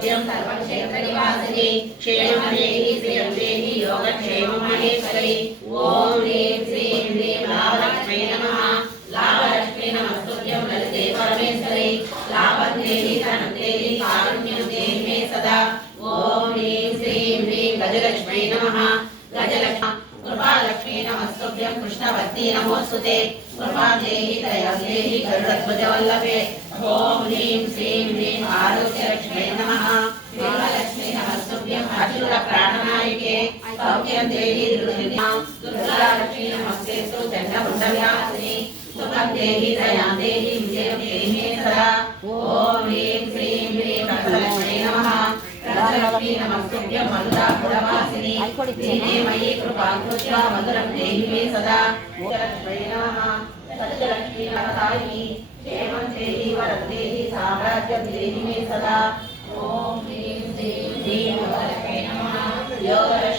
नमस्तुभ्यं सर्वक्षेत्रनिवासिनि क्षेमं देहि श्रियं देहि योगक्षेमं महेश्वरि ॐ ह्रीं श्रीं ह्रीं लाभलक्ष्मी नमः लाभलक्ष्मी नमस्तुभ्यं ललिते परमेश्वरि लाभं देहि धनं देहि कारुण्यं देहि मे सदा ॐ ह्रीं श्रीं ह्रीं गजलक्ष्मी नमः गजलक्ष्मी कृपालक्ष्मी नमस्तुभ्यं कृष्णवती नमोस्तुते कृपां देहि दयां देहि गरुडध्वजवल्लभे ॐ ह्रीं श्रीं ह्रीं आरोग्यलक्ष्मी नमः महालक्ष्मी नमस्तुभ्यं अच्युतप्राणनायिके सौख्यं देहि दुर्गां दुर्गालक्ष्मी नमस्तेस्तु चण्डमुण्डव्यासिनि सुखं देहि दयां देहि विजयं देहि मे सदा ॐ ह्रीं श्रीं ह्रीं गजलक्ष्मी नमः गजलक्ष्मी नमस्तुभ्यं मधुरापुरवासिनि दीने मयि कृपां कृत्वा मधुरं देहि मे सदा गजलक्ष्मी नमः सत्यलक्ष्मी वरदायिनि क्षेमं देहि वरं देहि साम्राज्यं देहि मे सदा ॐ ह्रीं श्रीं ह्रीं गजलक्ष्मी नमः योगलक्ष्मी